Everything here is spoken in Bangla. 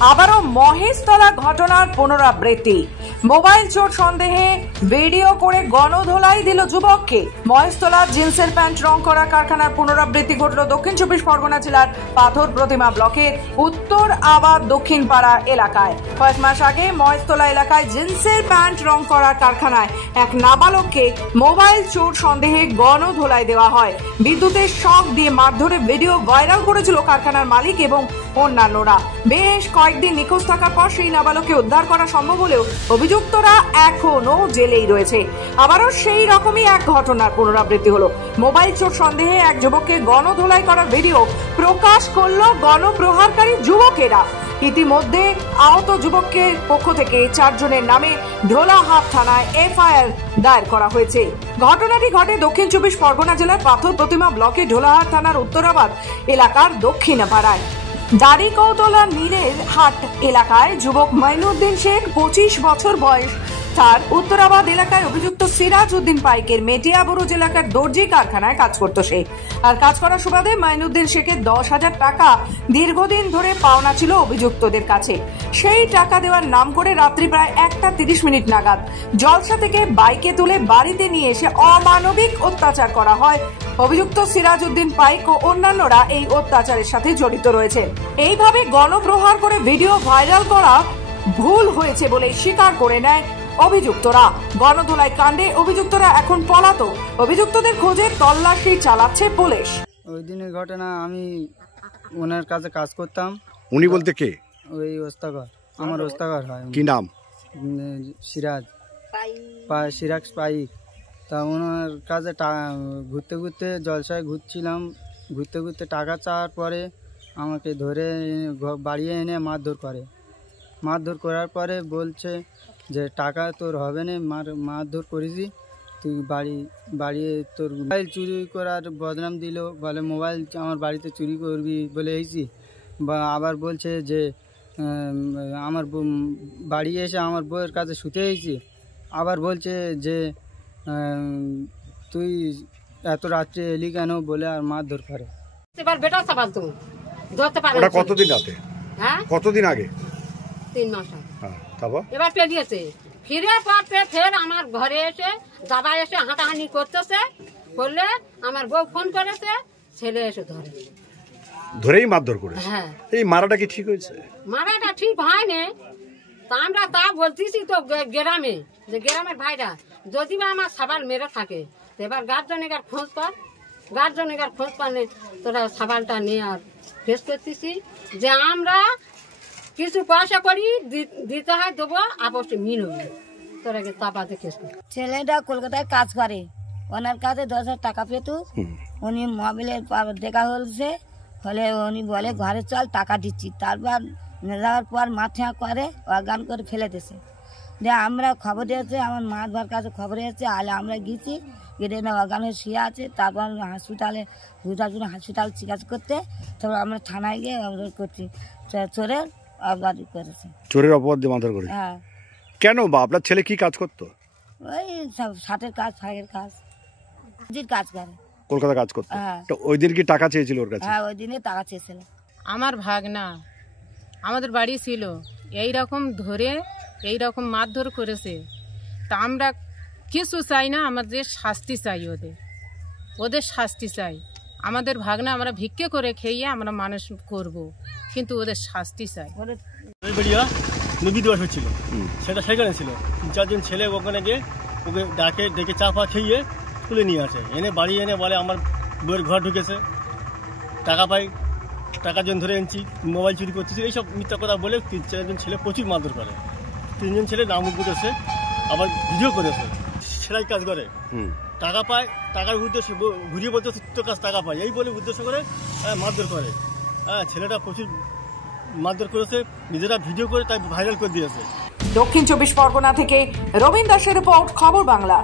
আবারও মহেশতলা ঘটনার পুনরাবৃত্তি। মোবাইল চোর সন্দেহে ভিডিও করে গণধোলাই দিল যুবককে। মহেশতলার জিন্সের প্যান্ট রং করা কারখানার পুনরাবৃত্তি ঘটল দক্ষিণ চব্বিশ পরগনা জেলার পাথর প্রতিমা ব্লকের উত্তর আবাদ দক্ষিণ পাড়া এলাকায়। কয়েক মাস আগে মহেশতলা এলাকায় জিন্সের প্যান্ট রং করা কারখানায় এক নাবালককে মোবাইল চোর সন্দেহে গণধোলাই দেওয়া হয়। বিদ্যুতের শক দিয়ে মারধরে ভিডিও ভাইরাল করেছিল কারখানার মালিক এবং অন্যান্যরা। বেশ কয়েকদিন নিখোঁজ থাকার পর সেই নাবালককে উদ্ধার করা সম্ভব হলেও অভিযুক্তরা এখনো জেলেই রয়েছে। আবারও সেই রকমই এক ঘটনার পুনরাবৃত্তি হলো। মোবাইল চোর সন্দেহে এক যুবককে গণধোলাই করার ভিডিও প্রকাশ করলো গণপ্রহারকারী যুবকেরা। ইতিমধ্যে আহত যুবকের পক্ষ থেকে 4 জনের নামে ঢোলাহাট থানায় এফআইআর দায়ের করা হয়েছে। ঘটনাটি ঘটে দক্ষিণ চব্বিশ পরগনা জেলার পাথর প্রতিমা ব্লকে ঢোলাহাট থানার উত্তরাবাদ এলাকার দক্ষিণ পাড়ায় দাড়িকৌতলা নীলের হাট এলাকায় যুবক মাইনুদ্দিন শেখ 25 বছর বয়স। তার উত্তরাবাদ এলাকায় অভিযুক্ত সিরাজ উদ্দিন পাইকের মেটিয়াবুরুজ এলাকার দর্জি কারখানায় কাজ করত সে। আর কাজ করার সুবাদে মাইনুদ্দিন শেখের 10,000 টাকা দীর্ঘদিন ধরে পাওনা ছিল অভিযুক্তদের কাছে। সেই টাকা দেওয়ার নাম করে রাত্রি প্রায় 1:30 নাগাদ জলসা থেকে বাইকে তুলে বাড়িতে নিয়ে এসে অমানবিক অত্যাচার করা হয়। অভিযুক্ত সিরাজ উদ্দিন পাইক ও অন্যান্যরা এই অত্যাচারের সাথে জড়িত রয়েছে। এইভাবে গণপ্রহার করে ভিডিও ভাইরাল করা ভুল হয়েছে বলে স্বীকার করে নেয় অভিযুক্তরা। গণধোলাই কাণ্ডে অভিযুক্তরা এখন পলাতক। অভিযুক্তদের খোঁজে তল্লাশি চালাচ্ছে পুলিশ। ওই দিনের ঘটনা, আমি ওনার কাছে কাজ করতাম। উনি বলতে কে? ওই ওস্তাগর, আমার ওস্তাগর হয়। কি নাম? সিরাজ পাইক। তা ওনার কাছে ঘুরতে ঘুরতে জলসায় ঘুরছিলাম। ঘুরতে ঘুরতে টাকা চাওয়ার পরে আমাকে ধরে বাড়িয়ে এনে মারধর করার পরে বলছে যে টাকা তোর হবে না, মারধর করেছি, তুই বাড়ি তোর মোবাইল চুরি করার বদনাম দিল, বলে মোবাইল আমার বাড়িতে চুরি করবি বলে এসেছি। বা আবার বলছে যে আমার বাড়ি এসে আমার বউয়ের কাছে শুতে এসেছি। আবার বলছে যে তুই এত রাত্রে এলি কেন বলে আর মারধর করে। কতদিন রাতে? কতদিন আগে? 3 মাস। তারপর এবার পেরিয়েছে, ফিরে পড়তে ফের আমার ঘরে এসে দাদা এসে হাঁটাহানি করতেছে, করলে আমার বউ ফোন করেছে, ছেলে এসে ধরেই মারধর করে। হ্যাঁ। এই মারাটা কি ঠিক হয়েছে? মারাটা ঠিক হয়নি, তা আমরা তা বলতেছি তো গ্রামে, যে গ্রামের ভাইরা যদি বা আমার সাবাল মেরে থাকে, এবার গার্জেনের খোঁজ পানে তোরা সাবালটা নিয়ে আর কেস করতেছি যে আমরা কিছু পয়সা করি দিতে হয়, দেবো অবশ্যই মিলবে, তোরা তাপাতে কেস করি। ছেলেটা কলকাতায় কাজ করে, ওনার কাছে 10,000 টাকা পেত। উনি মোবাইলের দেখা হয়েছে, হলে উনি বলে ঘরে চল টাকা দিচ্ছি। তারপর যাওয়ার পর মাথা করে অজ্ঞান করে ফেলে দিয়েছে। দিয়ে আমরা খবর দিয়েছে, আমার মার কাছে খবর এসেছে, আলে আমরা গেছি, গেটে না অজ্ঞান হয়ে শুয়ে আছে। তারপর হসপিটাল চিকিৎসা করতে, তারপর আমরা থানায় গিয়ে অবরোধ করছি, চোরের অপরাধ করেছে। চোরের অপরাধ দিয়ে মারধর করে? হ্যাঁ। কেন বা আপনার ছেলে কি কাজ করতো? ওই সব ছাদের কাজ, ফাঁকের কাজ করে, কলকাতা কাজ করতো। তো ওই দিন কি টাকা চেয়েছিল ওর কাছে? হ্যাঁ, ওই দিনে টাকা চেয়েছিল। আমার ভাগনা আমাদের বাড়ি ছিল, এইরকম ধরে এইরকম মারধর করেছে। তা আমরা কিছু চাই না, আমাদের শাস্তি চাই, ওদের শাস্তি চাই। আমাদের ভাগনা আমরা ভিক্ষে করে খেয়ে আমরা মানুষ করব, কিন্তু ওদের শাস্তি চাই। নদী দিবস হচ্ছিল, সেটা সেখানে ছিল। 3-4 জন ছেলে ওখানে গিয়ে ওকে ডেকে চা ফা খেয়ে তুলে নিয়ে আসে, এনে বাড়ি এনে বলে আমার বউয়ের ঘর ঢুকেছে, টাকা পাই, টাকার জন্য ধরে এনেছি, মোবাইল চুরি করতেছি, এইসব মিথ্যা কথা বলে 3-4 জন ছেলে প্রচুর মারধর করে। 3 জন ছেলে নাম করেছে, আবার ভিডিও করেছে, সেলাই কাজ করে, টাকা পায়, টাকার উদ্দেশ্য ঘুরিয়ে বলতে তোর কাছে টাকা পায়, এই বলে উদ্দেশ্য করে মারধর করে। ছেলেটা প্রচুর মারধর করেছে, নিজেরা ভিডিও করে তাই ভাইরাল করে দিয়েছে। দক্ষিণ চব্বিশ পরগনা থেকে রবীন দাসের রিপোর্ট, খবর বাংলা।